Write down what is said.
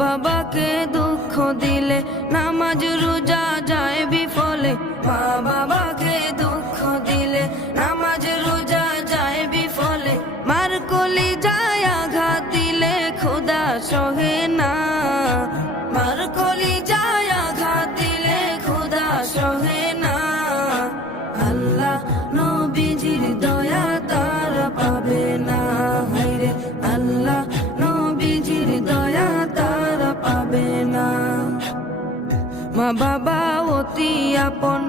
বাবাকে দুঃখ দিলে নামাজ রোজা যায় বিফলে। মা বাবাকে দুঃখ দিলে নামাজ রোজা যায় বিফলে। মার কলি যায় আঘাত দিলে খোদা সহে না। মার কলি যায় আঘাত দিলে খোদা সহে না। আল্লাহ নবীজির দয়া তারা পাবে না। হায়রে আল্লাহ নবীজির দয়া তারা পাবে না। মা বাবা অতি আপন